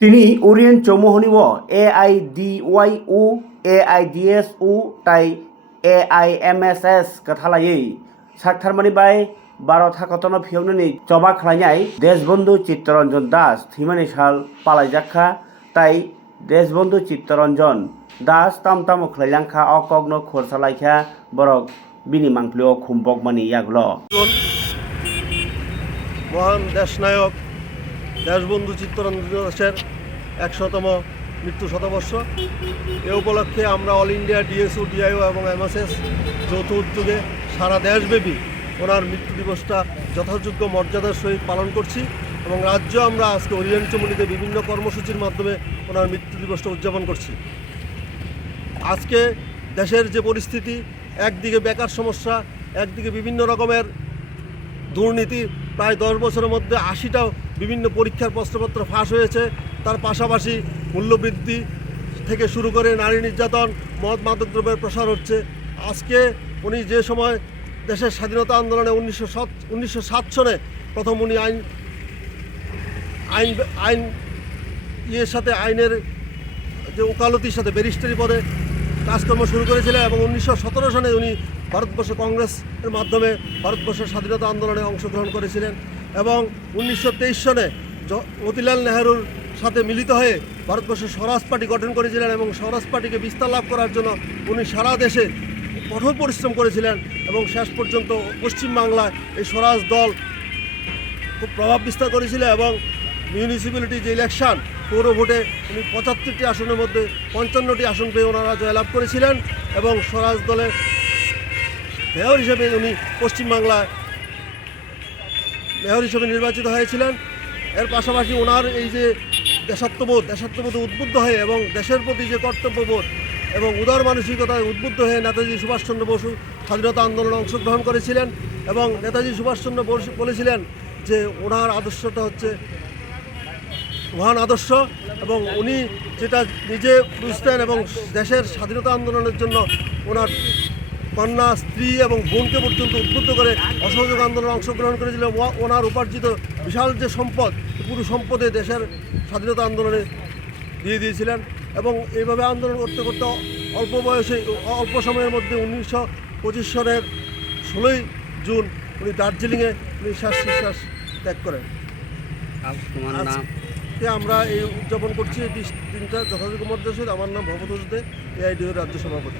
তিনি Orient Chomohoniwo AIDYU AIDSU tai AIMSS kathalai saktarmani bai 12 থাকতন ফিয়ংনি চবা খালাইনাই Deshbandhu Chittaranjan Das থিমানি সাল পালাইজাখা তাই দেশবন্ধু চিত্তরঞ্জন দাস তামতাম খালাইলাংখা অকগ্ন খরসালাইখা বরক বিনি মাংফলিও খুমবকমানি ইয়াগল মহান দেশনায়ক দেশবন্ধু চিত্তরঞ্জন দাসের 100তম মৃত্যু শতবর্ষ এ উপলক্ষে আমরা অল ইন্ডিয়া ডিএসইউ ডিআইও এবং এমএসএস যৌথ উদ্যোগে সারা দেশব্যাপী ওনার মৃত্যু দিবসটা যথাযোগ্য মর্যাদার সহিত পালন করছি এবং রাজ্য আমরা আজকে ওরিয়েন্ট চৌমুহনীতে বিভিন্ন কর্মসূচির মাধ্যমে ওনার মৃত্যু দিবসটা উদযাপন করছি। আজকে দেশের যে পরিস্থিতি, একদিকে বেকার সমস্যা, একদিকে বিভিন্ন রকমের দুর্নীতি, প্রায় 10 বছরের মধ্যে 80টাও বিভিন্ন পরীক্ষার প্রশ্নপত্র ফাঁস হয়েছে, তার পাশাপাশি মূল্যবৃদ্ধি থেকে শুরু করে নারী নির্যাতন, মদ মাদকদ্রব্যের প্রসার হচ্ছে। আজকে উনি যে সময় দেশের স্বাধীনতা আন্দোলনে 1907 সনে প্রথম উনি আইনের যে ওকালতির সাথে ব্যারিস্টারি পদে কাজকর্ম শুরু করেছিলেন এবং 1917 সনে উনি ভারতবর্ষ কংগ্রেসের মাধ্যমে ভারতবর্ষের স্বাধীনতা আন্দোলনে অংশগ্রহণ করেছিলেন এবং 1923 সনে মতিলাল নেহরুর সাথে মিলিত হয়ে ভারতবর্ষের স্বরাজ পার্টি গঠন করেছিলেন এবং স্বরাজ পার্টিকে বিস্তার লাভ করার জন্য উনি সারা দেশে কঠোর পরিশ্রম করেছিলেন এবং শেষ পর্যন্ত পশ্চিমবাংলায় এই স্বরাজ দল খুব প্রভাব বিস্তার করেছিল এবং মিউনিসিপ্যালিটি যে ইলেকশন পৌর ভোটে উনি 75টি আসনের মধ্যে 55টি আসন পেয়ে ওনারা জয়লাভ করেছিলেন এবং স্বরাজ দলের মেয়র হিসেবে উনি পশ্চিমবাংলায় মেয়র হিসেবে নির্বাচিত হয়েছিলেন। এর পাশাপাশি ওনার এই যে দেশাত্মবোধে উদ্বুদ্ধ হয়ে এবং দেশের প্রতি যে কর্তব্যবোধ এবং উদার মানসিকতায় উদ্বুদ্ধ হয়ে নেতাজি সুভাষচন্দ্র বসু স্বাধীনতা আন্দোলনে অংশগ্রহণ করেছিলেন এবং নেতাজি সুভাষচন্দ্র বসু বলেছিলেন যে ওনার আদর্শটা হচ্ছে মহান আদর্শ এবং উনি যেটা নিজে বুঝতেন এবং দেশের স্বাধীনতা আন্দোলনের জন্য ওনার কন্যা, স্ত্রী এবং বোনকে পর্যন্ত উদ্বুদ্ধ করে অসহযোগ আন্দোলনে অংশগ্রহণ করেছিলেন। ওনার উপার্জিত বিশাল যে সম্পদ, পুরো সম্পদে দেশের স্বাধীনতা আন্দোলনে দিয়ে দিয়েছিলেন এবং এইভাবে আন্দোলন করতে করতে অল্প সময়ের মধ্যে 1925 সনের 16ই জুন উনি দার্জিলিংয়ে নিঃশ্বাস ত্যাগ করেন। আমরা এই উদযাপন করছি এই দিনটা যথাযোগ্য মর্যাদার সহিত। আমার নাম ভবতোষ দে, AIDU রাজ্য সভাপতি।